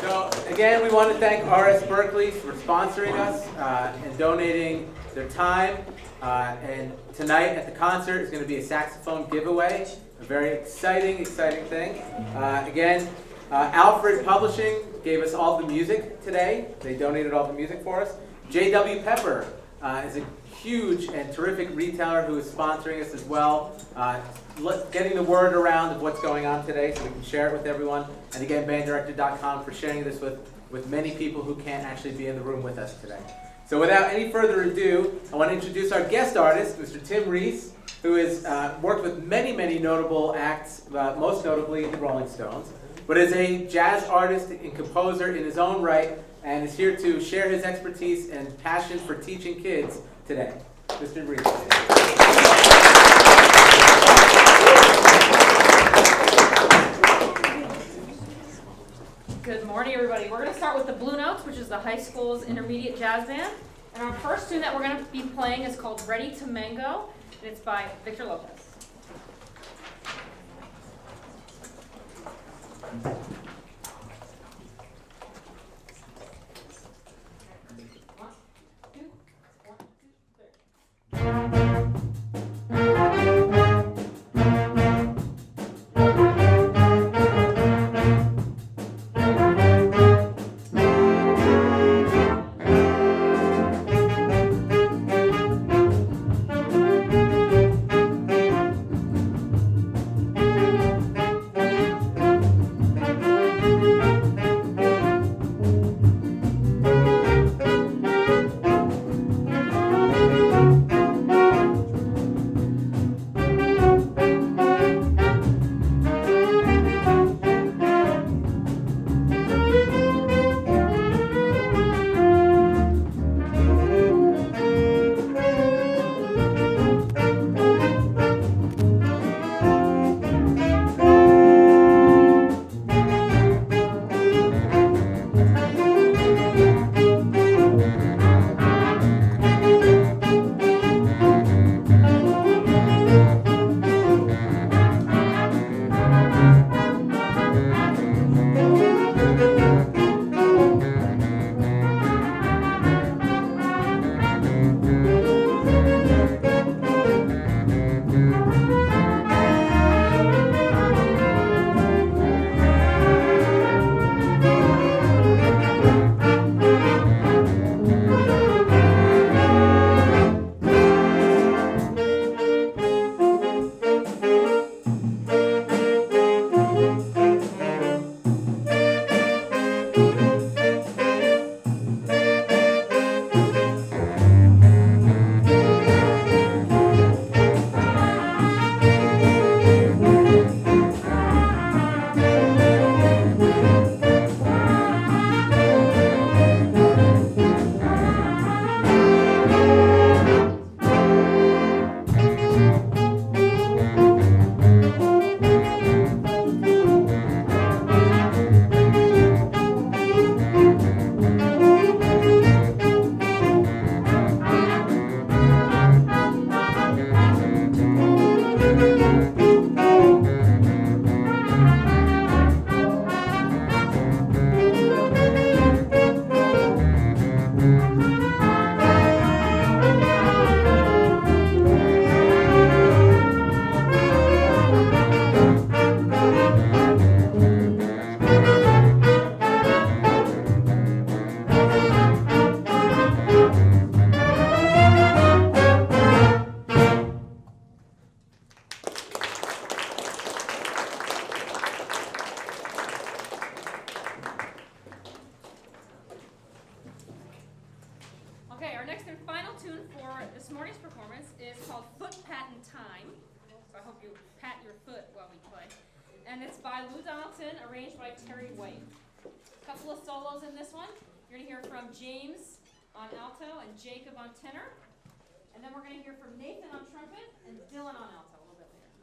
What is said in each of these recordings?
So again, we want to thank RS Berkeley for sponsoring us and donating their time. And tonight at the concert is going to be a saxophone giveaway, a very exciting thing. Again, Alfred Publishing gave us all the music today. They donated all the music for us. J.W. Pepper is a huge and terrific retailer who is sponsoring us as well, getting the word around of what's going on today so we can share it with everyone. And again, banddirector.com for sharing this with many people who can't actually be in the room with us today. So without any further ado, I want to introduce our guest artist, Mr. Tim Ries, who has worked with many notable acts, most notably the Rolling Stones, but is a jazz artist and composer in his own right, and is here to share his expertise and passion for teaching kids today. Mr. Ries. Good morning, everybody. We're going to start with the Blue Notes, which is the high school's intermediate jazz band. And our first tune that we're going to be playing is called Ready to Mango, and it's by Victor Lopez. And it's by Donaldson, arranged by Terry White. A couple of solos in this one. You're going to hear from James on alto and Jacob on tenor. And then we're going to hear from Nathan on trumpet and Dylan on alto a little bit later.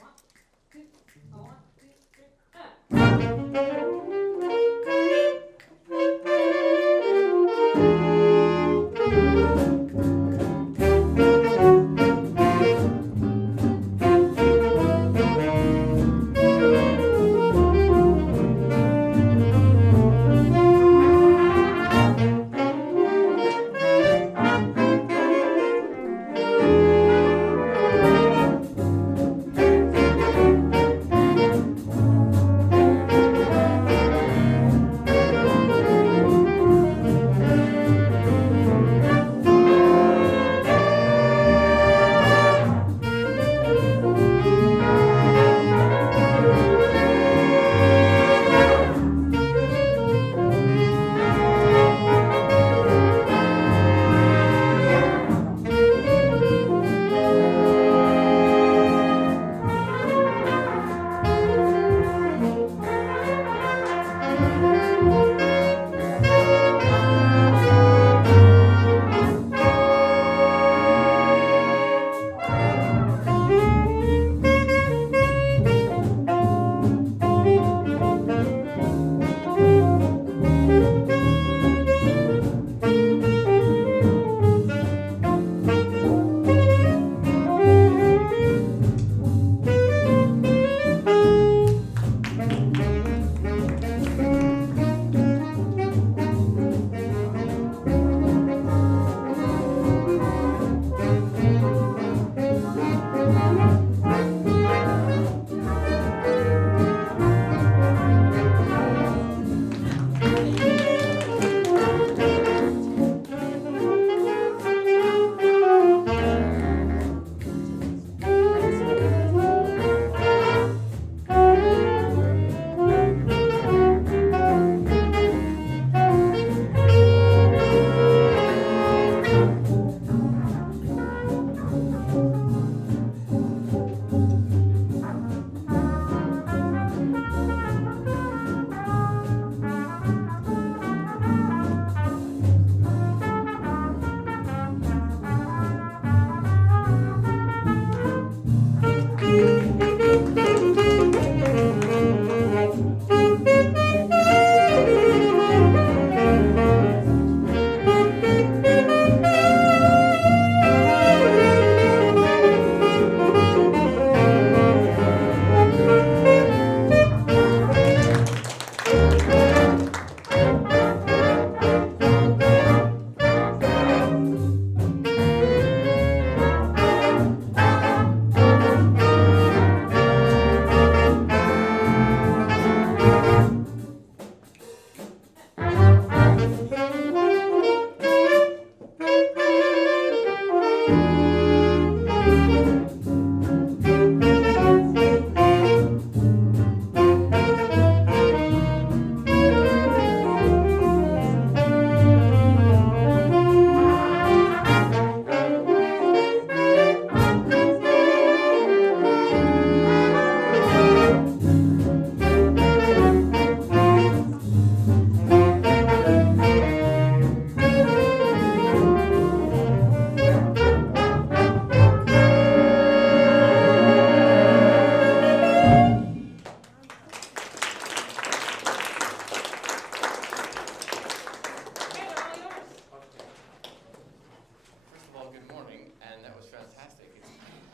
One, two, three,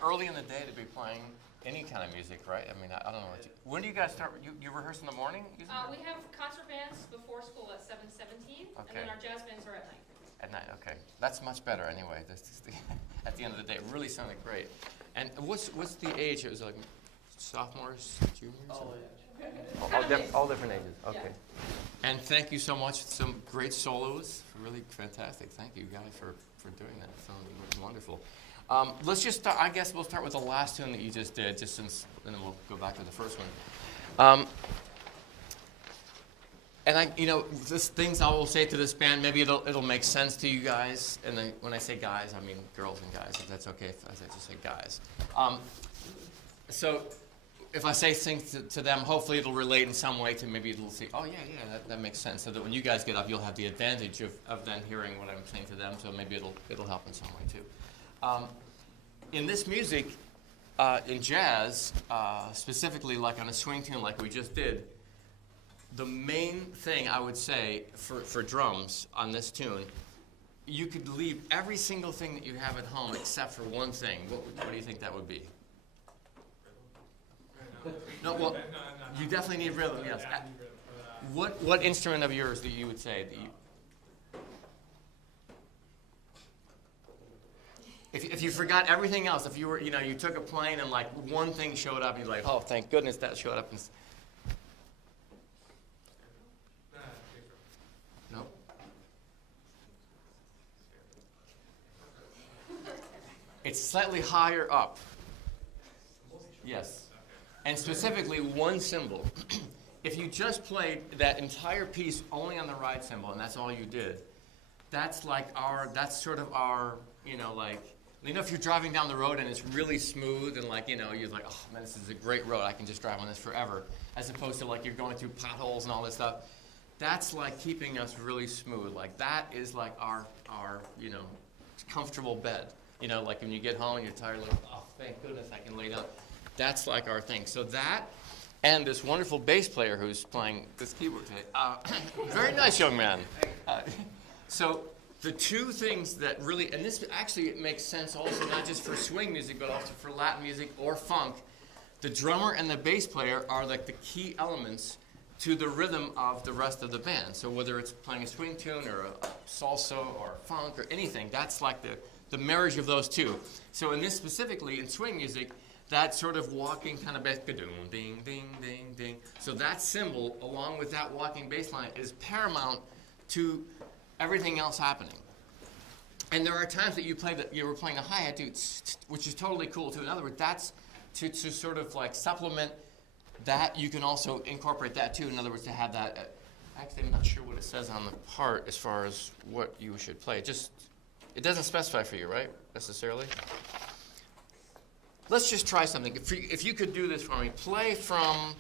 Early in the day to be playing any kind of music, right? I mean, I don't know. When do you guys start? You rehearse in the morning? We have concert bands before school at 7:17, and then our jazz bands are at night. At night, okay. That's much better anyway. At the end of the day, it really sounded great. And what's the age? It was like sophomores, juniors? All different ages. Okay. Yeah. And thank you so much. Some great solos. Really fantastic. Thank you guys for doing that. It sounded wonderful. Let's just start, I guess we'll start with the last tune that you just did, and then we'll go back to the first one. And this things I will say to this band, maybe it'll make sense to you guys. And when I say guys, I mean girls and guys, if that's okay, if I just say guys. So if I say things to them, hopefully it'll relate in some way to maybe it'll say, oh yeah, that makes sense. So that when you guys get up, you'll have the advantage of then hearing what I'm saying to them. So maybe it'll help in some way too. In this music, in jazz, specifically like on a swing tune like we just did, the main thing I would say for drums on this tune, you could leave every single thing that you have at home except for one thing. What do you think that would be? No, well, you definitely need rhythm, yes. What instrument of yours that you would say that you... If you forgot everything else, if you were, you took a plane and like one thing showed up and you're like, oh, thank goodness that showed up. No? It's slightly higher up. Yes. And specifically one cymbal. If you just played that entire piece only on the right cymbal and that's all you did, that's sort of our, if you're driving down the road and it's really smooth and you're like, oh man, this is a great road, I can just drive on this forever, as opposed to you're going through potholes and all this stuff. That's like keeping us really smooth. Like that is like our comfortable bed. Like when you get home and you're tired, like, oh, thank goodness I can lay down. That's like our thing. So that and this wonderful bass player who's playing this keyboard today. Very nice young man. So the two things that really, and this actually it makes sense also not just for swing music, but also for Latin music or funk. The drummer and the bass player are like the key elements to the rhythm of the rest of the band. So whether it's playing a swing tune or a salsa or funk or anything, that's like the marriage of those two. So in this specifically, in swing music, that sort of walking kind of bass, ding, ding, ding, ding. So that cymbal, along with that walking bass line, is paramount to everything else happening. And there are times that you were playing a hi-hat, which is totally cool too. In other words, that's to sort of like supplement that. You can also incorporate that too. In other words, to have that. Actually, I'm not sure what it says on the part as far as what you should play. It doesn't specify for you, right? Necessarily. Let's just try something. If you could do this for me, play from.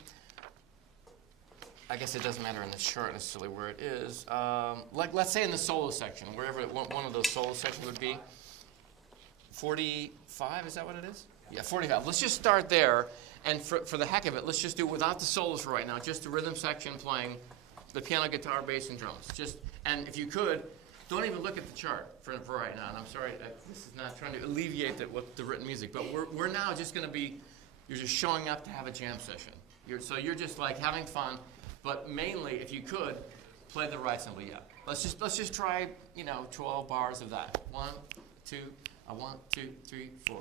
I guess it doesn't matter in the chart necessarily where it is. Let's say in the solo section, wherever one of those solo sections would be. 45, is that what it is? Yeah, 45. Let's just start there, and for the heck of it, let's just do it without the solos for right now, just the rhythm section playing the piano, guitar, bass, and drums. And if you could, don't even look at the chart for right now. And I'm sorry, this is not trying to alleviate the written music, but we're now just going to be, you're just showing up to have a jam session. You're just like having fun. But mainly, if you could, play the right cymbal. Yeah. Let's just try, 12 bars of that. 1, 2, 1, 2, 3, 4.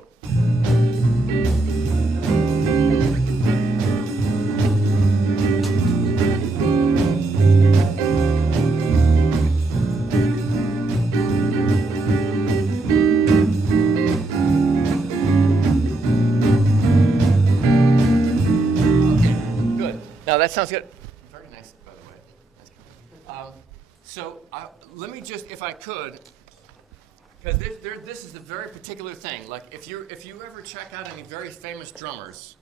No, that sounds good. Very nice, by the way. So let me just, if I could, because this is a very particular thing. Like if you ever check out any very famous drummers,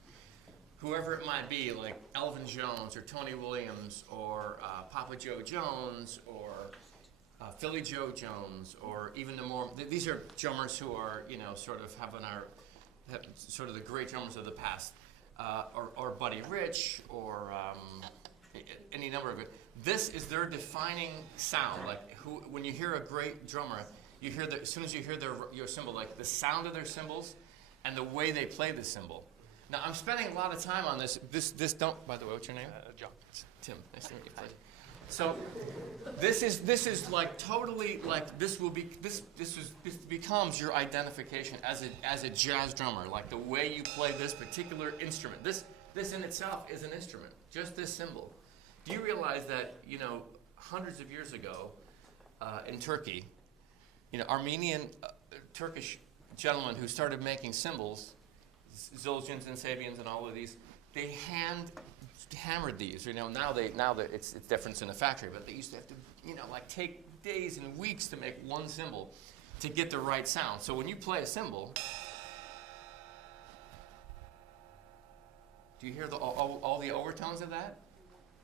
whoever it might be, like Elvin Jones or Tony Williams or Papa Joe Jones or Philly Joe Jones, or even these are drummers who are, sort of sort of the great drummers of the past, or Buddy Rich, or any number of it. This is their defining sound. Like when you hear a great drummer, you hear as soon as you hear your cymbal, like the sound of their cymbals and the way they play the cymbal. Now I'm spending a lot of time on this. This don't. By the way, what's your name? John. Tim. Nice to meet you. Please. So this is like totally like this becomes your identification as a jazz drummer, like the way you play this particular instrument. This in itself is an instrument, just this cymbal. Do you realize that hundreds of years ago in Turkey, Armenian Turkish gentlemen who started making cymbals, Zuljuns and Sabians and all of these, they hammered these. Now that it's different in the factory, but they used to have to like take days and weeks to make one cymbal to get the right sound. So when you play a cymbal, do you hear all the overtones of that?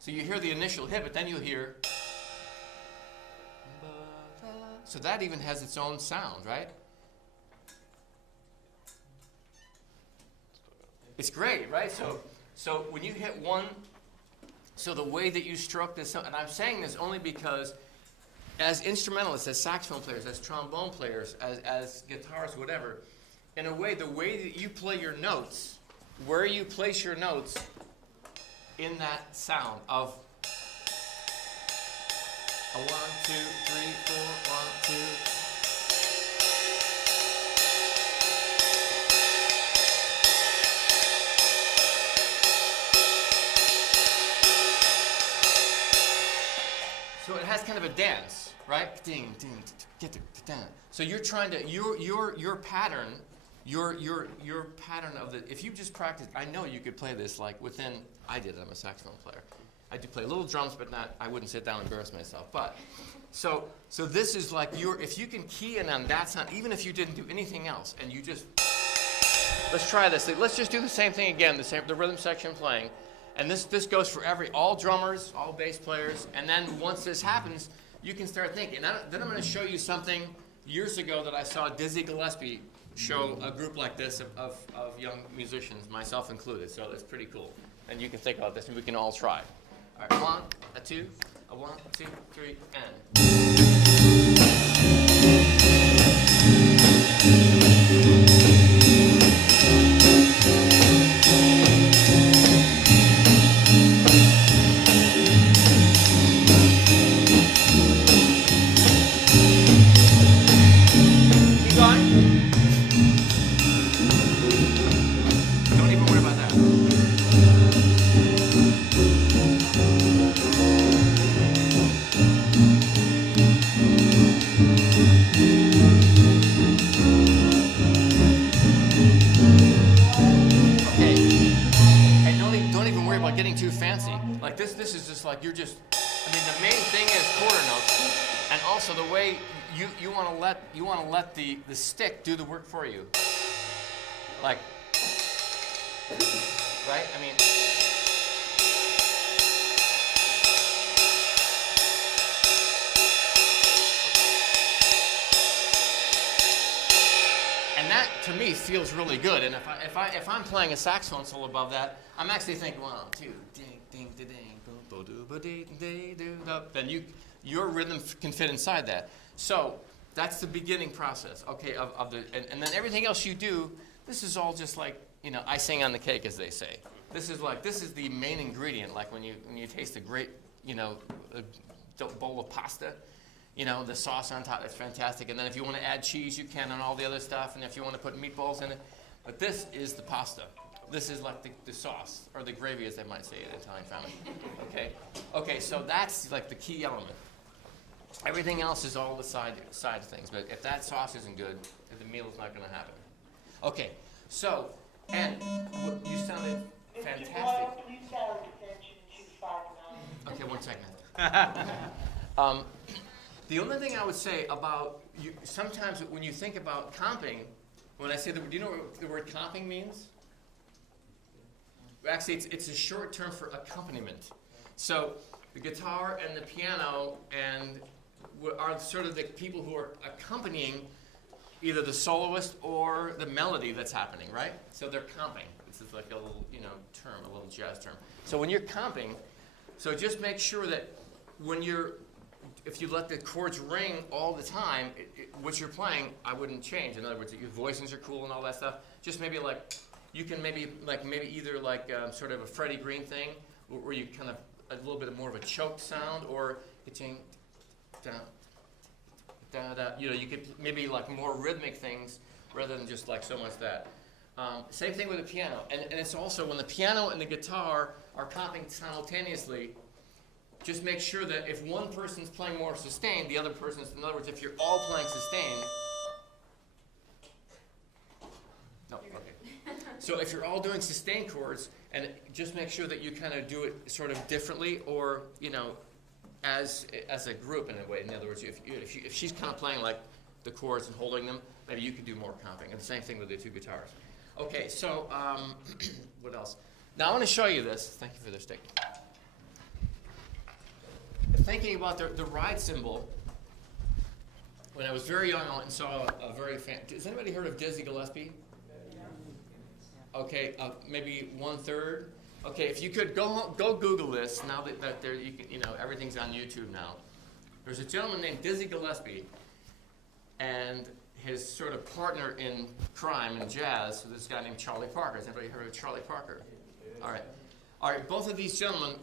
So you hear the initial hit, but then you'll hear. So that even has its own sound, right? It's great, right? So when you hit one, so the way that you stroke this, and I'm saying this only because as instrumentalists, as saxophone players, as trombone players, as guitarists, whatever, in a way, the way that you play your notes, where you place your notes in that sound of a 1, 2, 3, 4, 1, 2. So it has kind of a dance, right? Ding, ding, get the dance. So you're trying to your pattern, your pattern of the. If you just practice, I know you could play this like within. I did it. I'm a saxophone player. I do play little drums, but not. I wouldn't sit down and embarrass myself. But so this is like if you can key in on that sound, even if you didn't do anything else, and you just. Let's try this. Let's just do the same thing again. The rhythm section playing. And this goes for all drummers, all bass players, and then once this happens, you can start thinking. Then I'm going to show you something years ago that I saw Dizzy Gillespie show a group like this of young musicians, myself included. So it's pretty cool. And you can think about this, and we can all try. All right, 1, a 2, a 1, 2, 3, and. This is just like you're just. I mean, the main thing is quarter notes, and also the way you want to let the stick do the work for you. Like, right? I mean. And that to me feels really good. And if I'm playing a saxophone solo above that, I'm actually thinking 1, 2, ding, ding, ding, ding. Then your rhythm can fit inside that. So that's the beginning process, okay, of the and then everything else you do, this is all just like, icing on the cake, as they say. This is the main ingredient, like when you taste a great, a bowl of pasta, the sauce on top, it's fantastic. And then if you want to add cheese, you can, and all the other stuff, and if you want to put meatballs in it. But this is the pasta. This is like the sauce, or the gravy, as they might say in Italian family. Okay, so that's like the key element. Everything else is all the side things. But if that sauce isn't good, the meal is not going to happen. Okay, so, and you sounded fantastic. Okay, 1 second. The only thing I would say about you, sometimes when you think about comping, when I say, do you know what the word comping means? Actually, it's a short term for accompaniment. So the guitar and the piano are sort of the people who are accompanying either the soloist or the melody that's happening, right? So they're comping. This is like a little, term, a little jazz term. So when you're comping, so just make sure that if you let the chords ring all the time, what you're playing, I wouldn't change. In other words, your voicings are cool and all that stuff. Just maybe you can maybe either sort of a Freddie Green thing, where you kind of a little bit more of a choked sound, or it's down. You could maybe more rhythmic things rather than just so much that. Same thing with the piano, and it's also when the piano and the guitar are comping simultaneously. Just make sure that if one person's playing more sustained, the other person's. In other words, if you're all playing sustained. No, okay. So if you're all doing sustained chords, and just make sure that you kind of do it sort of differently, or as a group in a way. In other words, if she's kind of playing the chords and holding them, maybe you could do more comping. And the same thing with the two guitars. Okay, so what else? Now I want to show you this. Thank you for this stick. Thinking about the ride cymbal, when I was very young, I went and saw a very has anybody heard of Dizzy Gillespie? Okay, maybe 1/3. Okay, if you could go Google this now that there everything's on YouTube now. There's a gentleman named Dizzy Gillespie, and his sort of partner in crime and jazz, this guy named Charlie Parker. Has anybody heard of Charlie Parker? All right. Both of these gentlemen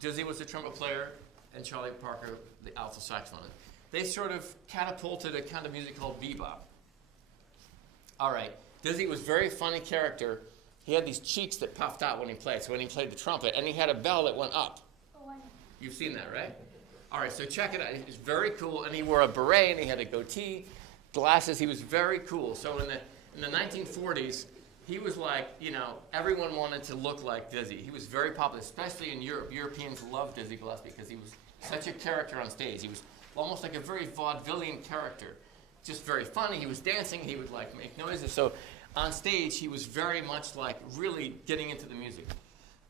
Dizzy was the trumpet player, and Charlie Parker the alto saxophone. They sort of catapulted a kind of music called bebop. All right. Dizzy was a very funny character. He had these cheeks that puffed out when he played. So when he played the trumpet, and he had a bell that went up. Oh, I know. You've seen that, right? All right, so check it out. He was very cool, and he wore a beret, and he had a goatee, glasses. He was very cool. So in the 1940s, he was everyone wanted to look like Dizzy. He was very popular, especially in Europe. Europeans loved Dizzy Gillespie because he was such a character on stage. He was almost like a very vaudevillian character. Just very funny. He was dancing. He would make noises. So on stage, he was very much really getting into the music.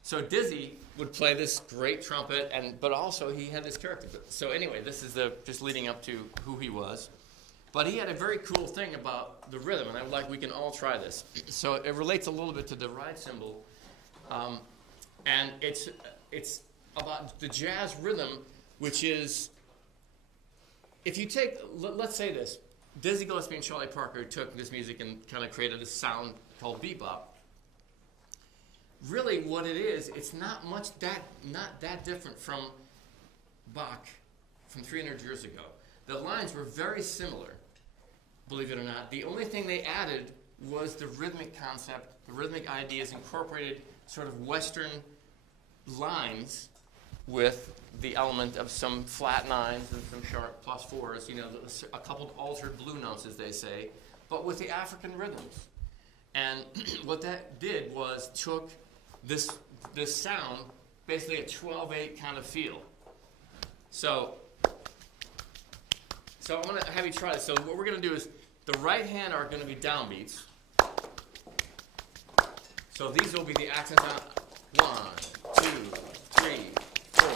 So Dizzy would play this great trumpet, but also he had this character. So anyway, this is just leading up to who he was. But he had a very cool thing about the rhythm, and we can all try this. So it relates a little bit to the ride cymbal, and it's about the jazz rhythm, which is, if you take, let's say this, Dizzy Gillespie and Charlie Parker took this music and kind of created a sound called bebop. Really, what it is, it's not that different from Bach from 300 years ago. The lines were very similar, believe it or not. The only thing they added was the rhythmic concept, the rhythmic ideas incorporated sort of Western lines with the element of some flat nines and some sharp plus fours, a couple altered blue notes, as they say, but with the African rhythms. And what that did was took this sound, basically a 12/8 kind of feel. So I'm going to have you try this. So what we're going to do is the right hand are going to be downbeats. So these will be the accents on 1, 2, 3, 4.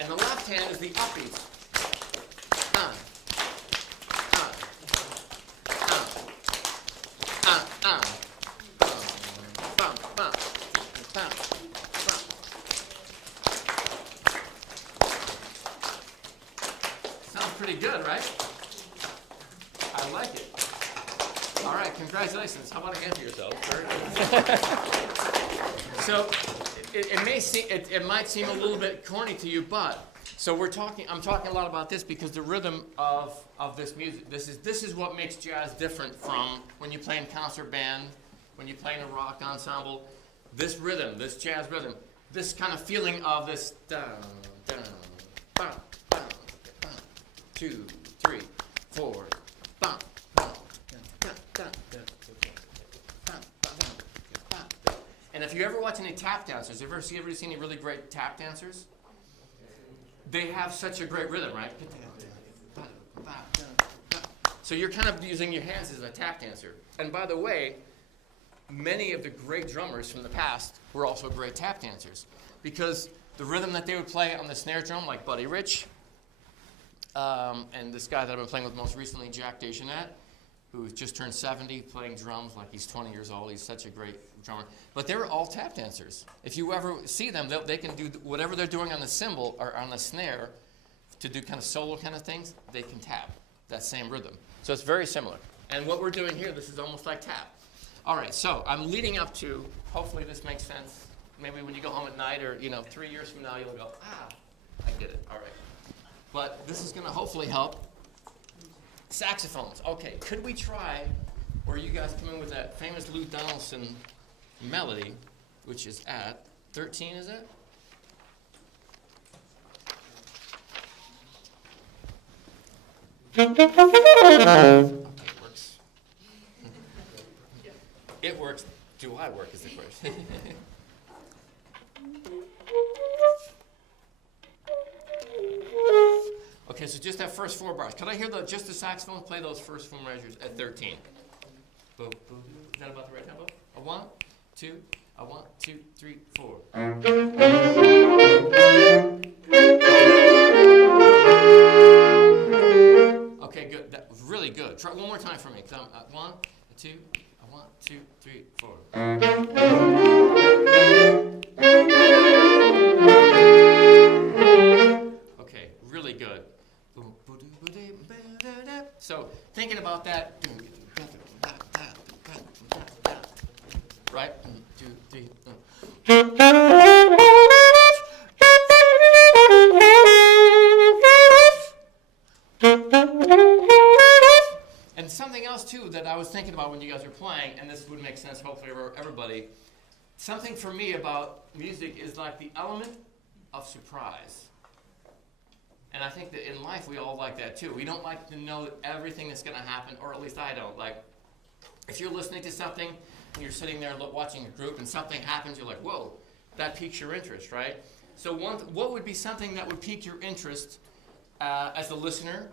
And the left hand is the upbeats. Sounds pretty good, right? I like it. All right, congratulations. How about a hand for yourself? So it might seem a little bit corny to you, but I'm talking a lot about this because the rhythm of this music, this is what makes jazz different from when you play in concert band, when you play in a rock ensemble. This rhythm, this jazz rhythm, this kind of feeling of this down, down, bum, bum, bum, 2, 3, 4, bum, bum, down, down, down, bum, bum, bum. And if you ever watch any tap dancers, ever seen any really great tap dancers? they have such a great rhythm, right? So you're kind of using your hands as a tap dancer. And by the way, many of the great drummers from the past were also great tap dancers, because the rhythm that they would play on the snare drum, like Buddy Rich, and this guy that I've been playing with most recently, Jack DeJohnette, who's just turned 70, playing drums like he's 20 years old. He's such a great drummer. But they were all tap dancers. If you ever see them, they can do whatever they're doing on the cymbal or on the snare to do kind of solo kind of things, they can tap that same rhythm. So it's very similar. And what we're doing here, this is almost like tap. All right, so I'm leading up to, hopefully this makes sense. Maybe when you go home at night or, 3 years from now, you'll go, I get it. All right. But this is going to hopefully help. Saxophones. Okay, could we try where you guys come in with that famous Lou Donaldson melody, which is at 13, is it? Okay, it works. It works. Do I work is the question. Okay, so just that first 4 bars. Could I hear just the saxophone play those first 4 measures at 13? Boo, boo, boo. Is that about the right tempo? A 1, 2, a 1, 2, 3, 4. Okay, good. That was really good. Try one more time for me. 1, 2, a 1, 2, 3, 4. Really good. So thinking about that, right? 1, 2, 3. And something else too that I was thinking about when you guys were playing, and this would make sense hopefully for everybody. Something for me about music is like the element of surprise. And I think that in life we all like that too. We don't like to know everything that's going to happen, or at least I don't. Like, if you're listening to something and you're sitting there watching a group and something happens, you're like, whoa, that piques your interest, right? So what would be something that would pique your interest as a listener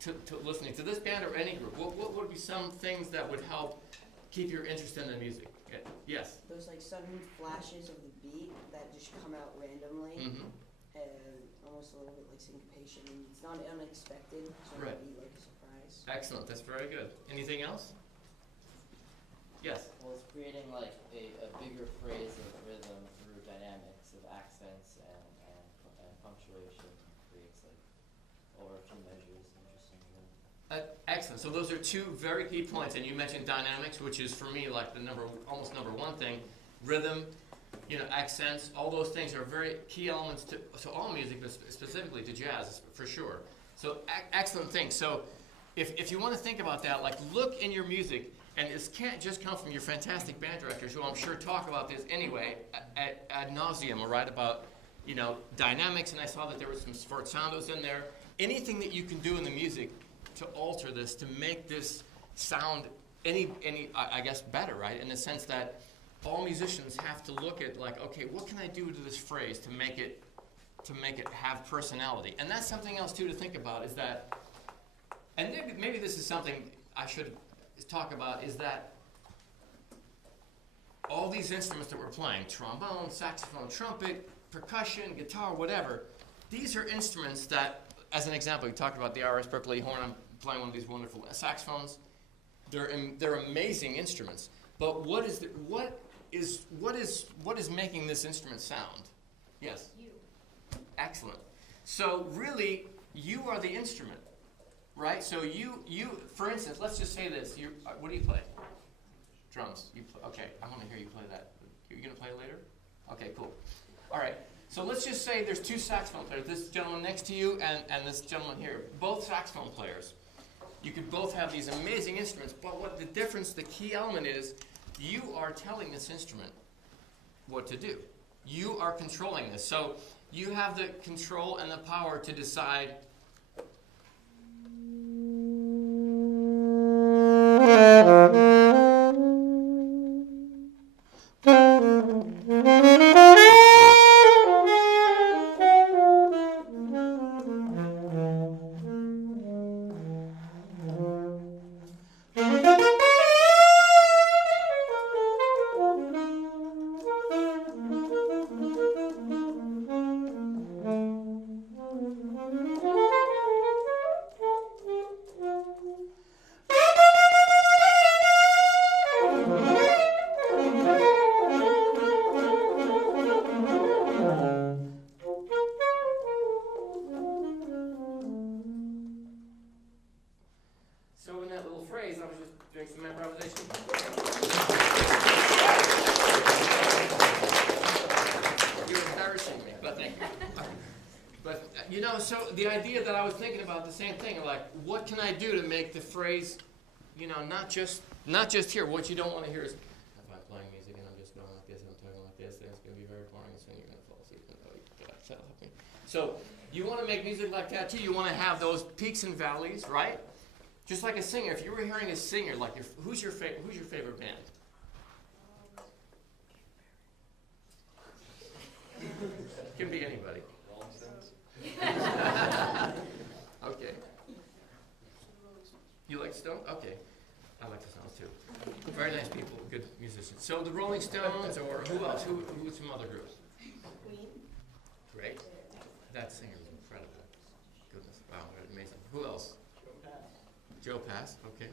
to listening to this band or any group? What would be some things that would help keep your interest in the music? Okay. Yes? Those like sudden flashes of the beat that just come out randomly. Mm-hmm. And almost a little bit like syncopation. And it's not unexpected, so Right. it'll be like a surprise. Excellent. That's very good. Anything else? Yes? Well, it's creating like a bigger phrase of rhythm through dynamics of accents and punctuation creates like over a few measures. Interesting. Excellent. So those are 2 very key points. And you mentioned dynamics, which is for me like the almost number 1 thing. Rhythm, accents, all those things are very key elements to all music, but specifically to jazz, for sure. So excellent thing. So if you want to think about that, like look in your music, and this can't just come from your fantastic band directors, who I'm sure talk about this anyway ad nauseum, right, about dynamics, and I saw that there was some sforzandos in there. Anything that you can do in the music to alter this, to make this sound any I guess better, right? In the sense that all musicians have to look at like, okay, what can I do to this phrase to make it have personality? And that's something else too to think about, is that, and maybe this is something I should talk about, is that all these instruments that we're playing, trombone, saxophone, trumpet, percussion, guitar, whatever, these are instruments that, as an example, we talked about the R.S. Berkeley horn. I'm playing one of these wonderful saxophones. They're amazing instruments. But what is making this instrument sound? Yes? You. Excellent. So really, you are the instrument, right? So you for instance, let's just say this. What do you play? Drums. Okay, I want to hear you play that. You're going to play it later? Okay, cool. All right. So let's just say there's 2 saxophone players. This gentleman next to you and this gentleman here. Both saxophone players. You could both have these amazing instruments, but what the difference, the key element is, you are telling this instrument what to do. You are controlling this. So you have the control and the power to decide You're embarrassing me, but thank you. But, so the idea that I was thinking about the same thing, like, what can I do to make the phrase, not just here. What you don't want to hear is, if I'm playing music and I'm just going like this and I'm talking like this, then it's going to be very boring and soon you're going to fall asleep. So you want to make music like that too. You want to have those peaks and valleys, right? Just like a singer. If you were hearing a singer, like who's your favorite band? Can be anybody. Okay. You like Stones? Okay. I like the Stones too. Very nice people, good musicians. So the Rolling Stones, or who else? Who's some other groups? Queen. Great. That singer is incredible. Goodness. Wow, amazing. Who else? Joe Pass. Okay.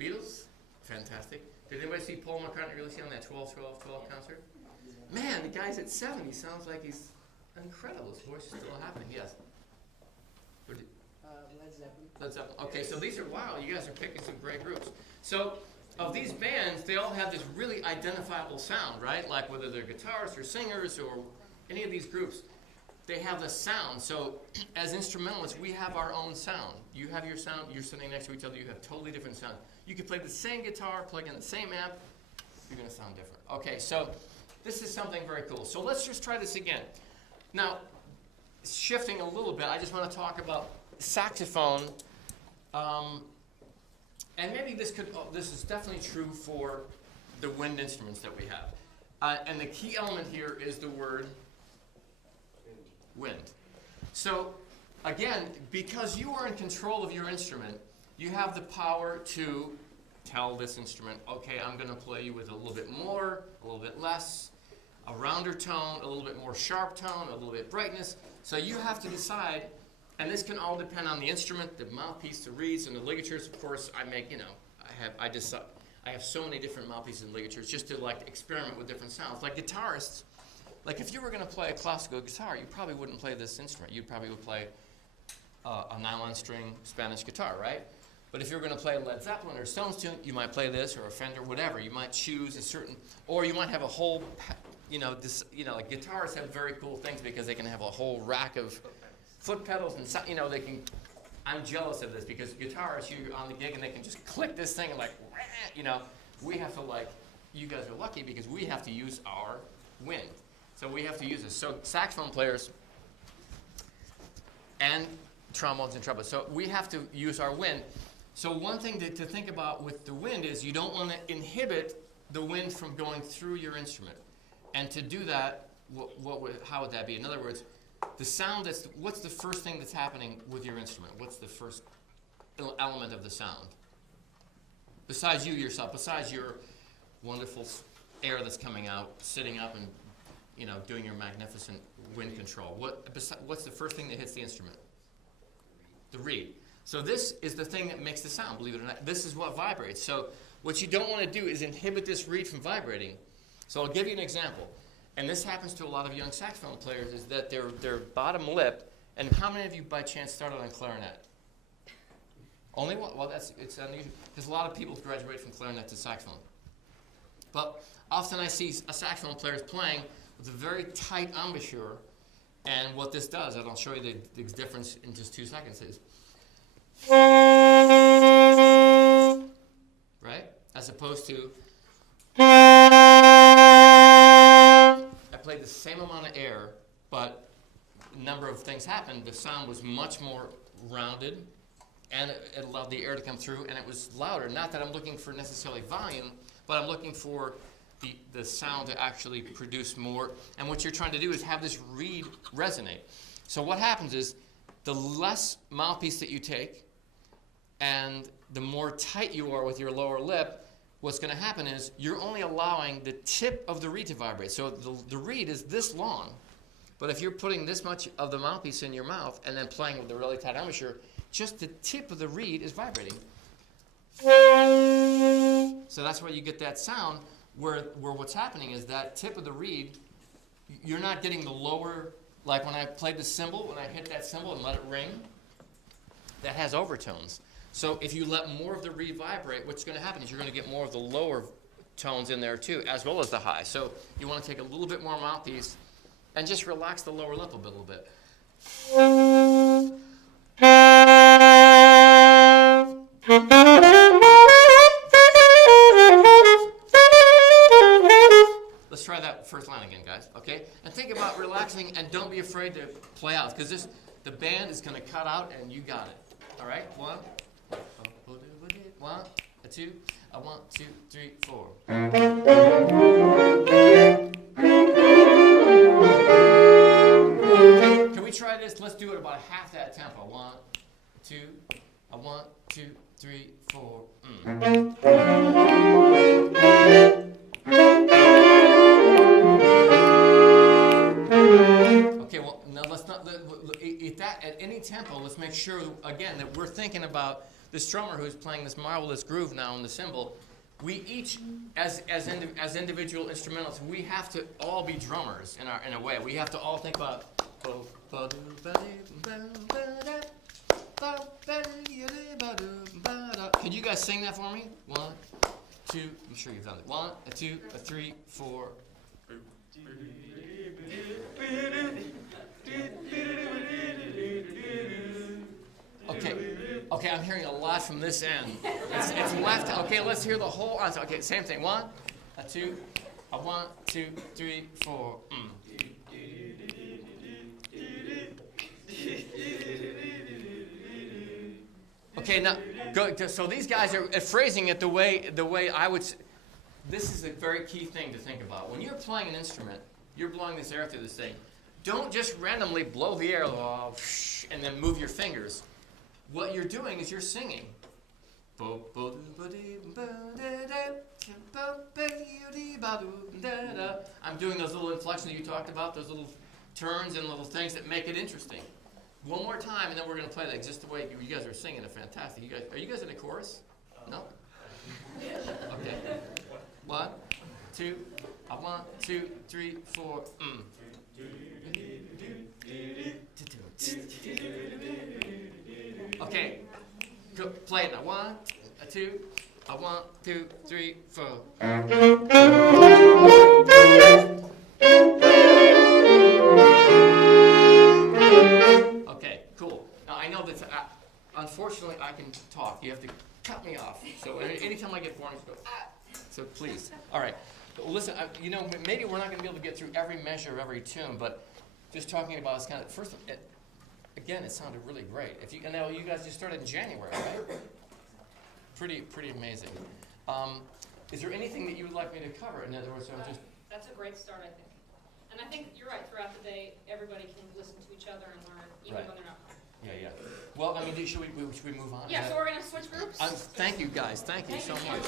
Beatles? Fantastic. Did anybody see Paul McCartney really see on that 12-12-12 concert? Man, the guy's at 70. Sounds like he's incredible. His voice is still happening. Yes. Led Zeppelin. Led Zeppelin. Okay, so these are, wow, you guys are picking some great groups. So, of these bands, they all have this really identifiable sound, right? Like whether they're guitarists or singers or any of these groups, they have a sound. So, as instrumentalists, we have our own sound. You have your sound, you're sitting next to each other, you have totally different sound. You can play the same guitar, plug in the same amp, you're going to sound different. Okay, so this is something very cool. So let's just try this again. Now, shifting a little bit, I just want to talk about saxophone, and maybe this is definitely true for the wind instruments that we have. And the key element here is the word wind. So, again, because you are in control of your instrument, you have the power to tell this instrument, okay, I'm going to play you with a little bit more, a little bit less, a rounder tone, a little bit more sharp tone, a little bit brightness. So you have to decide, and this can all depend on the instrument, the mouthpiece, the reeds, and the ligatures. Of course, I have so many different mouthpieces and ligatures just to experiment with different sounds. Like guitarists, if you were going to play a classical guitar, you probably wouldn't play this instrument. You probably would play a nylon string Spanish guitar, right? But if you're going to play a Led Zeppelin or Stones tune, you might play this or a Fender, whatever. You might choose a certain, or you might have a whole, guitarists have very cool things because they can have a whole rack of foot pedals and they can. I'm jealous of this because guitarists, you're on the gig and they can just click this thing and we have to you guys are lucky because we have to use our wind. So we have to use this. So saxophone players and trombones and trumpets. So we have to use our wind. So one thing to think about with the wind is you don't want to inhibit the wind from going through your instrument. And to do that, how would that be? In other words, the sound what's the first thing that's happening with your instrument? What's the first element of the sound? Besides you yourself, besides your wonderful air that's coming out, sitting up and doing your magnificent wind control. What's the first thing that hits the instrument? The reed. So this is the thing that makes the sound, believe it or not. This is what vibrates. So what you don't want to do is inhibit this reed from vibrating. So I'll give you an example. And this happens to a lot of young saxophone players, is that their bottom lip, and how many of you by chance started on clarinet? Only one? Well, it's unusual, because a lot of people graduate from clarinet to saxophone. But often I see a saxophone players playing with a very tight embouchure, and what this does, and I'll show you the difference in just 2 seconds, is right? As opposed to I played the same amount of air, but a number of things happened. The sound was much more rounded, and it allowed the air to come through, and it was louder. Not that I'm looking for necessarily volume, but I'm looking for the sound to actually produce more. And what you're trying to do is have this reed resonate. So what happens is the less mouthpiece that you take and the more tight you are with your lower lip, what's going to happen is you're only allowing the tip of the reed to vibrate. So the reed is this long, but if you're putting this much of the mouthpiece in your mouth and then playing with the really tight embouchure, just the tip of the reed is vibrating. So that's where you get that sound where what's happening is that tip of the reed, you're not getting the lower, like when I played the cymbal, when I hit that cymbal and let it ring, that has overtones. So if you let more of the reed vibrate, what's going to happen is you're going to get more of the lower tones in there too, as well as the high. So you want to take a little bit more mouthpiece and just relax the lower lip a little bit. Let's try that first line again, guys, okay? And think about relaxing, and don't be afraid to play out, because the band is going to cut out, and you got it. All right? 1, 2, 1, 2, 3, 4. Can we try this? Let's do it about half that tempo. 1, 2, 1, 2, 3, 4. Okay, well, now let's not, at any tempo, let's make sure, again, that we're thinking about this drummer who's playing this marvelous groove now on the cymbal. We each, as individual instrumentalists, we have to all be drummers in a way. We have to all think about. Can you guys sing that for me? 1, 2. I'm sure you've done it. 1, 2, 3, 4. Okay, I'm hearing a lot from this end. It's left. Okay, let's hear the whole answer. Okay, same thing. 1, 2, 1, 2, 3, 4. Okay, now go. So these guys are phrasing it the way I would. This is a very key thing to think about. When you're playing an instrument, you're blowing this air through this thing. Don't just randomly blow the air and then move your fingers. What you're doing is you're singing. I'm doing those little inflections you talked about, those little turns and little things that make it interesting. One more time, and then we're going to play that just the way you guys are singing it. Fantastic. Are you guys in a chorus? No? Okay. 1, 2, 1, 2, 3, 4. Okay, go, play it now. 1, 2, 1, 2, 3, 4. Okay, cool. Now I know that. Unfortunately, I can talk. You have to cut me off. So anytime I get bored, I just go. So please. All right. Well, listen. Maybe we're not going to be able to get through every measure of every tune, but just talking about this kind of first. Again, it sounded really great. And now you guys just started in January, right? Pretty amazing. Is there anything that you would like me to cover? In other words, That's a great start, I think. And I think you're right. Throughout the day, everybody can listen to each other and learn, even when they're not playing. Yeah. Well, I mean, should we move on? Yeah. So we're gonna switch groups. Thank you, guys. Thank you so much.